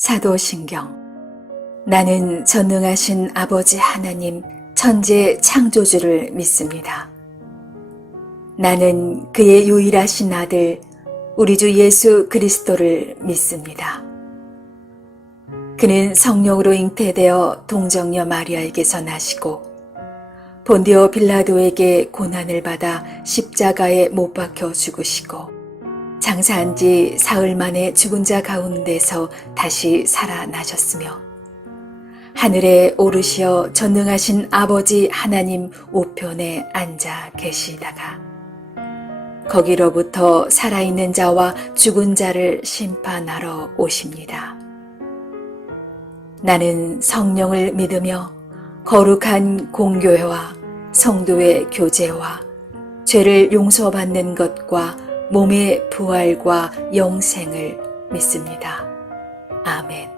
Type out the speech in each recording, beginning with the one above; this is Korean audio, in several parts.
사도신경. 나는 전능하신 아버지 하나님 천재 창조주를 믿습니다. 나는 그의 유일하신 아들 우리 주 예수 그리스도를 믿습니다. 그는 성령으로 잉태되어 동정녀 마리아에게서 나시고 본디오 빌라도에게 고난을 받아 십자가에 못 박혀 죽으시고 장사한 지 사흘 만에 죽은 자 가운데서 다시 살아나셨으며 하늘에 오르시어 전능하신 아버지 하나님 우편에 앉아 계시다가 거기로부터 살아있는 자와 죽은 자를 심판하러 오십니다. 나는 성령을 믿으며 거룩한 공교회와 성도의 교제와 죄를 용서받는 것과 몸의 부활과 영생을 믿습니다. 아멘.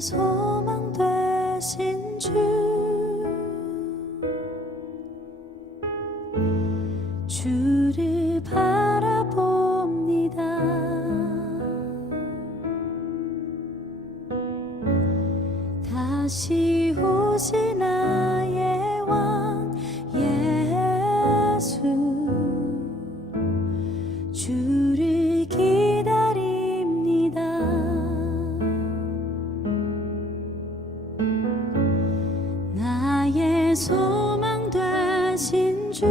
소망 되신 주, 주를 바라봅니다. 다시 오신 나의 왕 예수, 주를 기다립니다. 나의 소망 되신 주,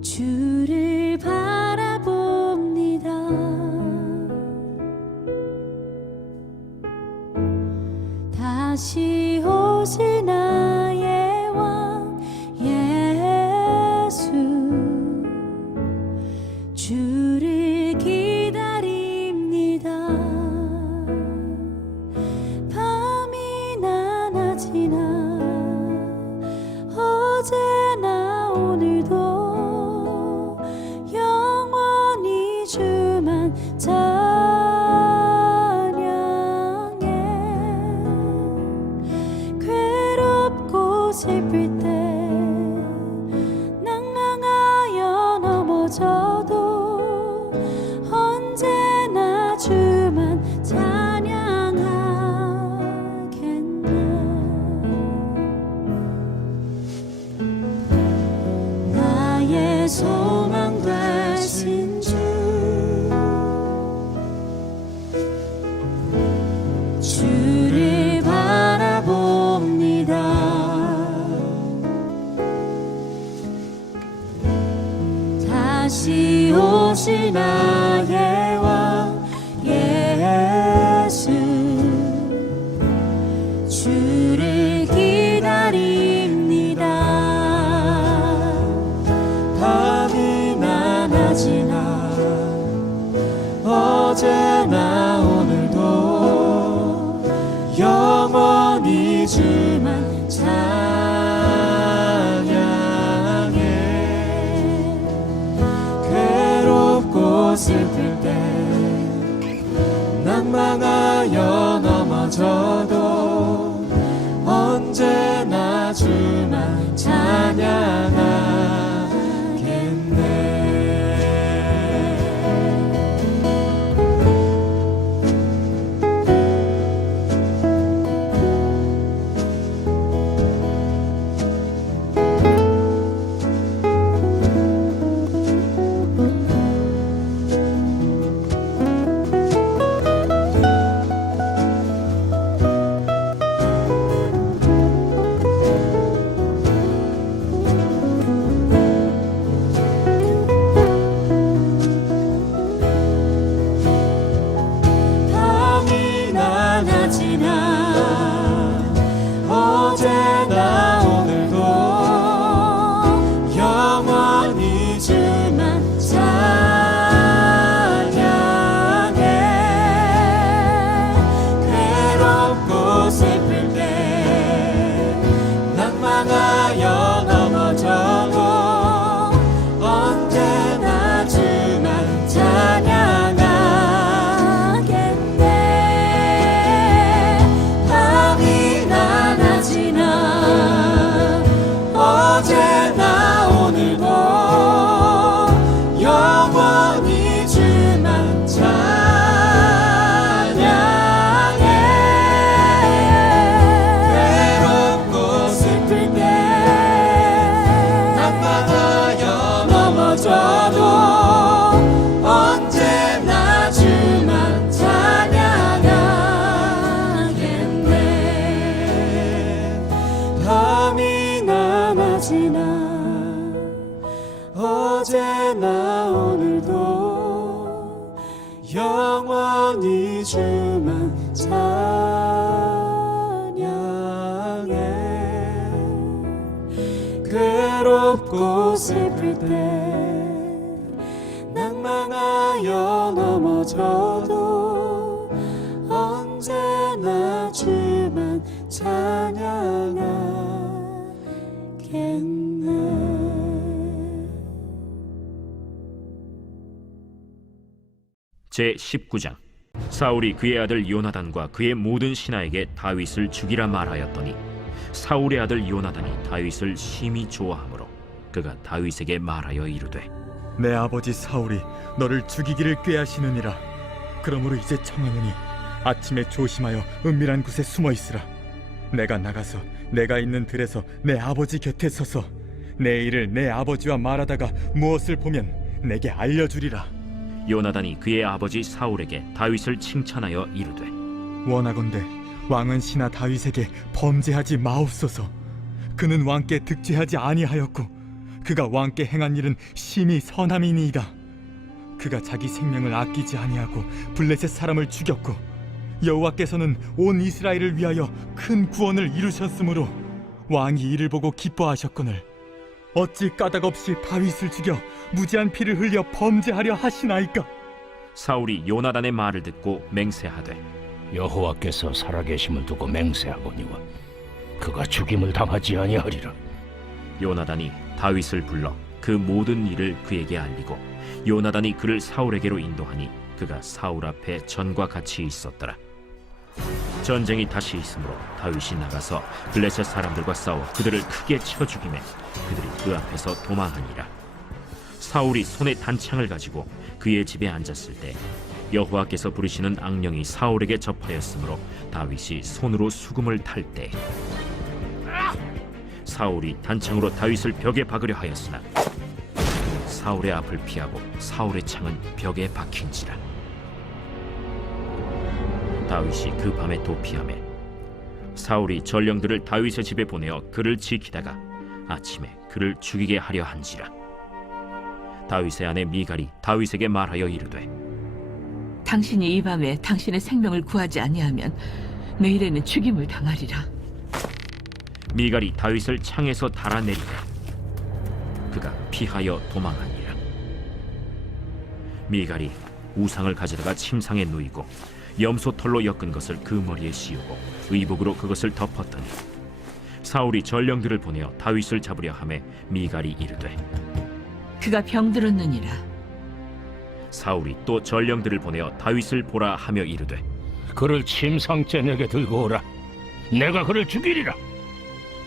주를 바라봅니다. 다시 오신 나의 왕 예수, 주를 기다립니다. 밤이나 낮이나 어제나 오늘도 영원히 주만 찬양해. 괴롭고 슬플 때 낭망하여 넘어져도 언제나 주만 찬양하겠네. 나의 소망 되신 주, 주를 바라봅니다. 다시 오신 나의 왕 예수, 주를 기다립니다. 밤이나 낮이나 어제나 오늘도 영원히 주만 찬양해. 괴롭고 슬플 때 낭망하여 넘어져도 언제나 주만 찬양하겠네. 하시나 어제나 오늘도 영원히 주만 찬양해 괴롭고 슬플 때 낭망하여 넘어져도 언제나 주만 찬양하겠네. 제19장. 사울이 그의 아들 요나단과 그의 모든 신하에게 다윗을 죽이라 말하였더니 사울의 아들 요나단이 다윗을 심히 좋아하므로 그가 다윗에게 말하여 이르되 내 아버지 사울이 너를 죽이기를 꾀하시느니라. 그러므로 이제 청하노니 아침에 조심하여 은밀한 곳에 숨어 있으라. 내가 나가서 내가 있는 들에서 내 아버지 곁에 서서 내 일을 내 아버지와 말하다가 무엇을 보면 내게 알려주리라. 요나단이 그의 아버지 사울에게 다윗을 칭찬하여 이르되 원하건대 왕은 신하 다윗에게 범죄하지 마옵소서. 그는 왕께 득죄하지 아니하였고 그가 왕께 행한 일은 심히 선함이니이다. 그가 자기 생명을 아끼지 아니하고 블레셋 사람을 죽였고 여호와께서는 온 이스라엘을 위하여 큰 구원을 이루셨으므로 왕이 이를 보고 기뻐하셨거늘 어찌 까닭없이 다윗을 죽여 무지한 피를 흘려 범죄하려 하시나이까. 사울이 요나단의 말을 듣고 맹세하되 여호와께서 살아계심을 두고 맹세하거니와 그가 죽임을 당하지 아니하리라. 요나단이 다윗을 불러 그 모든 일을 그에게 알리고 요나단이 그를 사울에게로 인도하니 그가 사울 앞에 전과 같이 있었더라. 전쟁이 다시 있으므로 다윗이 나가서 블레셋 사람들과 싸워 그들을 크게 쳐 죽이매 그들이 그 앞에서 도망하니라. 사울이 손에 단창을 가지고 그의 집에 앉았을 때 여호와께서 부르시는 악령이 사울에게 접하였으므로 다윗이 손으로 수금을 탈 때 사울이 단창으로 다윗을 벽에 박으려 하였으나 사울의 앞을 피하고 사울의 창은 벽에 박힌지라. 다윗이 그 밤에 도피하매 사울이 전령들을 다윗의 집에 보내어 그를 지키다가 아침에 그를 죽이게 하려 한지라. 다윗의 아내 미갈이 다윗에게 말하여 이르되 당신이 이 밤에 당신의 생명을 구하지 아니하면 내일에는 죽임을 당하리라. 미갈이 다윗을 창에서 달아내리고 그가 피하여 도망하니라. 미갈이 우상을 가져다가 침상에 누이고 염소 털로 엮은 것을 그 머리에 씌우고 의복으로 그것을 덮었더니 사울이 전령들을 보내어 다윗을 잡으려 하매 미갈이 이르되 그가 병들었느니라. 사울이 또 전령들을 보내어 다윗을 보라 하며 이르되 그를 침상째 내게 들고 오라. 내가 그를 죽이리라.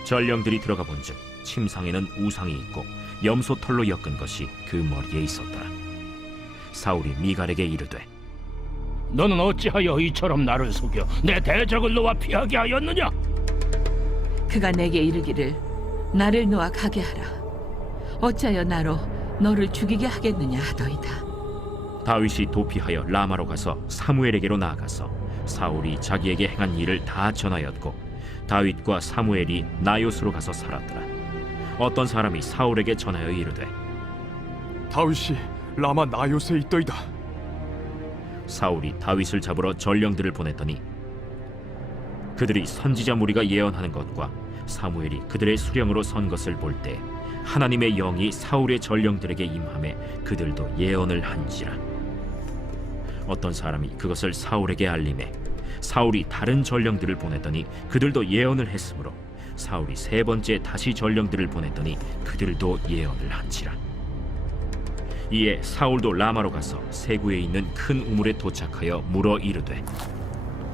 전령들이 들어가 본즉 침상에는 우상이 있고 염소 털로 엮은 것이 그 머리에 있었더라. 사울이 미갈에게 이르되 너는 어찌하여 이처럼 나를 속여 내 대적을 놓아 피하게 하였느냐? 그가 내게 이르기를 나를 놓아 가게 하라. 어찌하여 나로 너를 죽이게 하겠느냐 하더이다. 다윗이 도피하여 라마로 가서 사무엘에게로 나아가서 사울이 자기에게 행한 일을 다 전하였고 다윗과 사무엘이 나요스로 가서 살았더라. 어떤 사람이 사울에게 전하여 이르되 다윗이 라마 나요스에 있더이다. 사울이 다윗을 잡으러 전령들을 보냈더니 그들이 선지자 무리가 예언하는 것과 사무엘이 그들의 수령으로 선 것을 볼 때 하나님의 영이 사울의 전령들에게 임하매 그들도 예언을 한지라. 어떤 사람이 그것을 사울에게 알리매 사울이 다른 전령들을 보냈더니 그들도 예언을 했으므로 사울이 세 번째 다시 전령들을 보냈더니 그들도 예언을 한지라. 이에 사울도 라마로 가서 세구에 있는 큰 우물에 도착하여 물어 이르되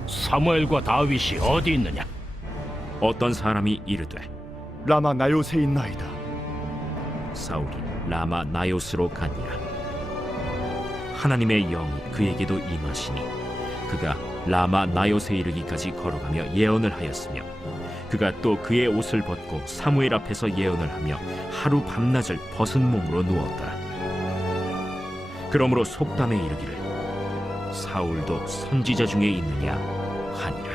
사무엘과 다윗이 어디 있느냐? 어떤 사람이 이르되 라마 나요스에 있나이다. 사울이 라마 나요스로 가니라. 하나님의 영이 그에게도 임하시니 그가 라마 나요스에 이르기까지 걸어가며 예언을 하였으며 그가 또 그의 옷을 벗고 사무엘 앞에서 예언을 하며 하루 밤낮을 벗은 몸으로 누웠더라. 그러므로 속담에 이르기를 사울도 선지자 중에 있느냐 하니라.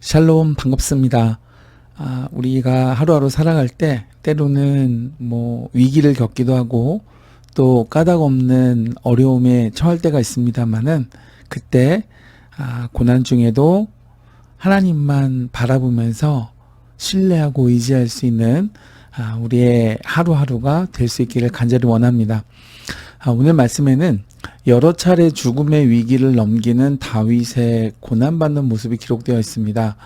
샬롬 반갑습니다. 우리가 하루하루 살아갈 때 때로는 위기를 겪기도 하고 또 까닭 없는 어려움에 처할 때가 있습니다만은 그때 고난 중에도 하나님만 바라보면서 신뢰하고 의지할 수 있는 우리의 하루하루가 될 수 있기를 간절히 원합니다. 오늘 말씀에는 여러 차례 죽음의 위기를 넘기는 다윗의 고난받는 모습이 기록되어 있습니다.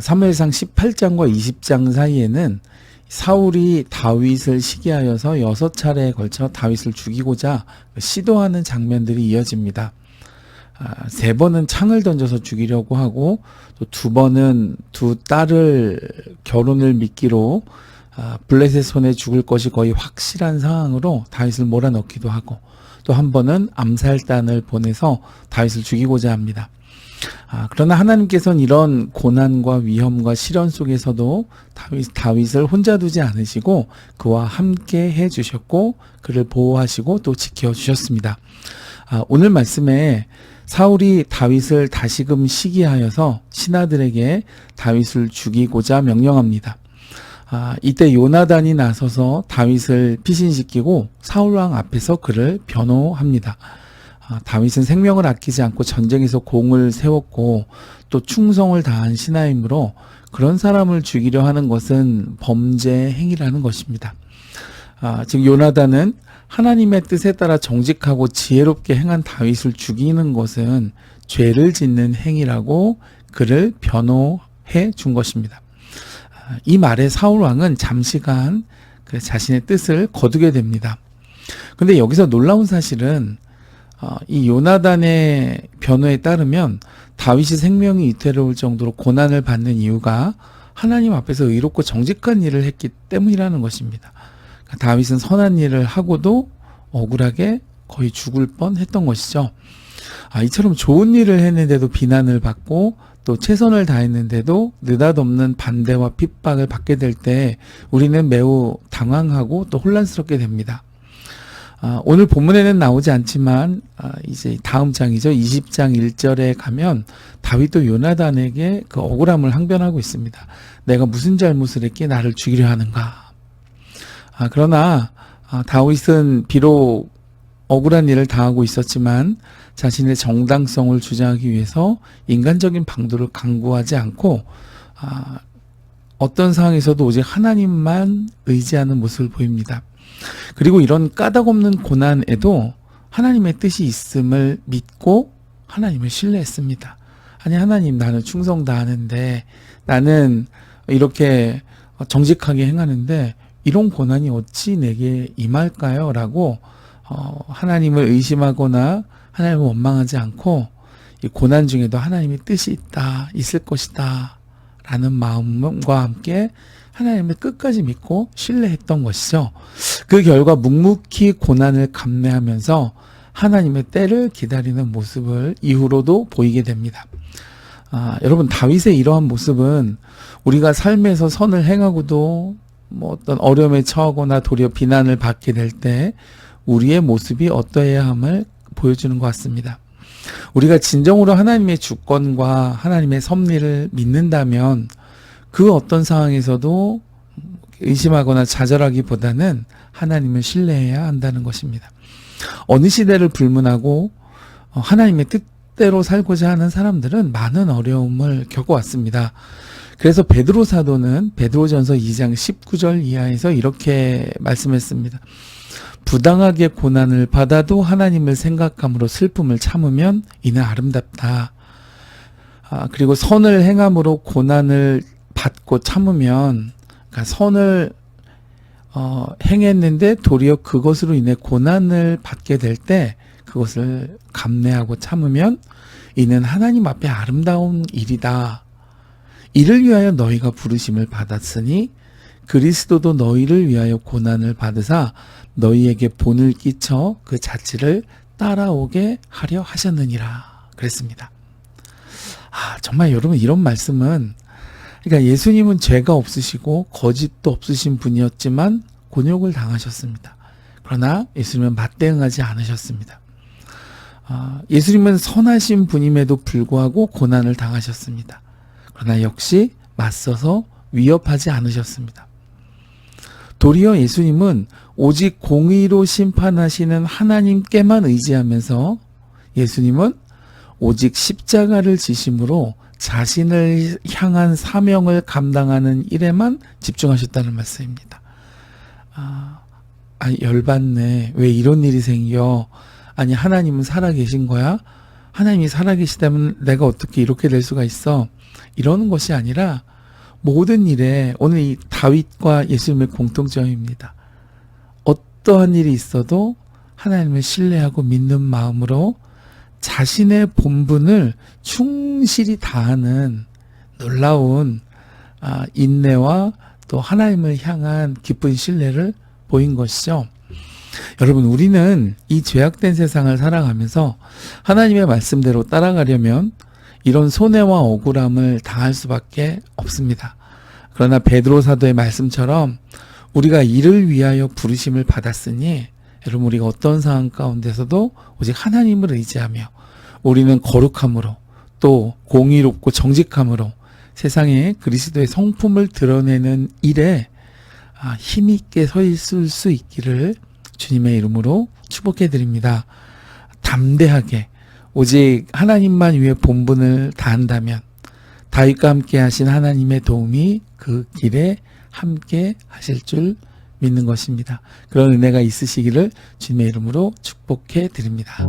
사무엘상 18장과 20장 사이에는 사울이 다윗을 시기하여서 6차례에 걸쳐 다윗을 죽이고자 시도하는 장면들이 이어집니다. 3번은 창을 던져서 죽이려고 하고 또 2번은 두 딸을 결혼을 미끼로 블레셋 손에 죽을 것이 거의 확실한 상황으로 다윗을 몰아넣기도 하고 또 한 번은 암살단을 보내서 다윗을 죽이고자 합니다. 그러나 하나님께서는 이런 고난과 위험과 시련 속에서도 다윗을 혼자 두지 않으시고 그와 함께 해주셨고 그를 보호하시고 또 지켜주셨습니다. 오늘 말씀에 사울이 다윗을 다시금 시기하여서 신하들에게 다윗을 죽이고자 명령합니다. 이때 요나단이 나서서 다윗을 피신시키고 사울왕 앞에서 그를 변호합니다. 다윗은 생명을 아끼지 않고 전쟁에서 공을 세웠고 또 충성을 다한 신하이므로 그런 사람을 죽이려 하는 것은 범죄 행위라는 것입니다. 즉 요나단은 하나님의 뜻에 따라 정직하고 지혜롭게 행한 다윗을 죽이는 것은 죄를 짓는 행위라고 그를 변호해 준 것입니다. 이 말에 사울 왕은 잠시간 그 자신의 뜻을 거두게 됩니다. 근데 여기서 놀라운 사실은 이 요나단의 변호에 따르면 다윗이 생명이 위태로울 정도로 고난을 받는 이유가 하나님 앞에서 의롭고 정직한 일을 했기 때문이라는 것입니다. 그러니까 다윗은 선한 일을 하고도 억울하게 거의 죽을 뻔했던 것이죠. 이처럼 좋은 일을 했는데도 비난을 받고 또 최선을 다했는데도 느닷없는 반대와 핍박을 받게 될 때 우리는 매우 당황하고 또 혼란스럽게 됩니다. 오늘 본문에는 나오지 않지만 이제 다음 장이죠. 20장 1절에 가면 다윗도 요나단에게 그 억울함을 항변하고 있습니다. 내가 무슨 잘못을 했기에 나를 죽이려 하는가. 그러나 다윗은 비록 억울한 일을 당하고 있었지만 자신의 정당성을 주장하기 위해서 인간적인 방도를 강구하지 않고 어떤 상황에서도 오직 하나님만 의지하는 모습을 보입니다. 그리고 이런 까닭없는 고난에도 하나님의 뜻이 있음을 믿고 하나님을 신뢰했습니다. 아니 하나님 나는 충성 다하는데 나는 이렇게 정직하게 행하는데 이런 고난이 어찌 내게 임할까요? 라고 하나님을 의심하거나 하나님을 원망하지 않고 이 고난 중에도 하나님의 뜻이 있을 것이다 라는 마음과 함께 하나님을 끝까지 믿고 신뢰했던 것이죠. 그 결과 묵묵히 고난을 감내하면서 하나님의 때를 기다리는 모습을 이후로도 보이게 됩니다. 여러분 다윗의 이러한 모습은 우리가 삶에서 선을 행하고도 어떤 어려움에 처하거나 도리어 비난을 받게 될 때 우리의 모습이 어떠해야 함을 보여주는 것 같습니다. 우리가 진정으로 하나님의 주권과 하나님의 섭리를 믿는다면 그 어떤 상황에서도 의심하거나 좌절하기보다는 하나님을 신뢰해야 한다는 것입니다. 어느 시대를 불문하고 하나님의 뜻대로 살고자 하는 사람들은 많은 어려움을 겪어왔습니다. 그래서 베드로 사도는 베드로전서 2장 19절 이하에서 이렇게 말씀했습니다. 부당하게 고난을 받아도 하나님을 생각함으로 슬픔을 참으면 이는 아름답다. 그리고 선을 행함으로 고난을 받고 참으면, 그러니까 선을 행했는데 도리어 그것으로 인해 고난을 받게 될 때 그것을 감내하고 참으면 이는 하나님 앞에 아름다운 일이다. 이를 위하여 너희가 부르심을 받았으니 그리스도도 너희를 위하여 고난을 받으사 너희에게 본을 끼쳐 그 자취를 따라오게 하려 하셨느니라 그랬습니다. 정말 여러분 이런 말씀은, 그러니까 예수님은 죄가 없으시고 거짓도 없으신 분이었지만 곤욕을 당하셨습니다. 그러나 예수님은 맞대응하지 않으셨습니다. 예수님은 선하신 분임에도 불구하고 고난을 당하셨습니다. 그러나 역시 맞서서 위협하지 않으셨습니다. 도리어 예수님은 오직 공의로 심판하시는 하나님께만 의지하면서 예수님은 오직 십자가를 지심으로 자신을 향한 사명을 감당하는 일에만 집중하셨다는 말씀입니다. 열받네. 왜 이런 일이 생겨? 아니, 하나님은 살아계신 거야? 하나님이 살아계시다면 내가 어떻게 이렇게 될 수가 있어? 이러는 것이 아니라 모든 일에 오늘 이 다윗과 예수님의 공통점입니다. 어떠한 일이 있어도 하나님을 신뢰하고 믿는 마음으로 자신의 본분을 충실히 다하는 놀라운 인내와 또 하나님을 향한 기쁜 신뢰를 보인 것이죠. 여러분, 우리는 이 죄악된 세상을 살아가면서 하나님의 말씀대로 따라가려면 이런 손해와 억울함을 당할 수밖에 없습니다. 그러나 베드로 사도의 말씀처럼 우리가 이를 위하여 부르심을 받았으니 여러분, 우리가 어떤 상황 가운데서도 오직 하나님을 의지하며 우리는 거룩함으로 또 공의롭고 정직함으로 세상에 그리스도의 성품을 드러내는 일에 힘있게 서 있을 수 있기를 주님의 이름으로 축복해 드립니다. 담대하게 오직 하나님만 위해 본분을 다한다면 다윗과 함께 하신 하나님의 도움이 그 길에 함께 하실 줄 믿는 것입니다. 그런 은혜가 있으시기를 주님의 이름으로 축복해 드립니다.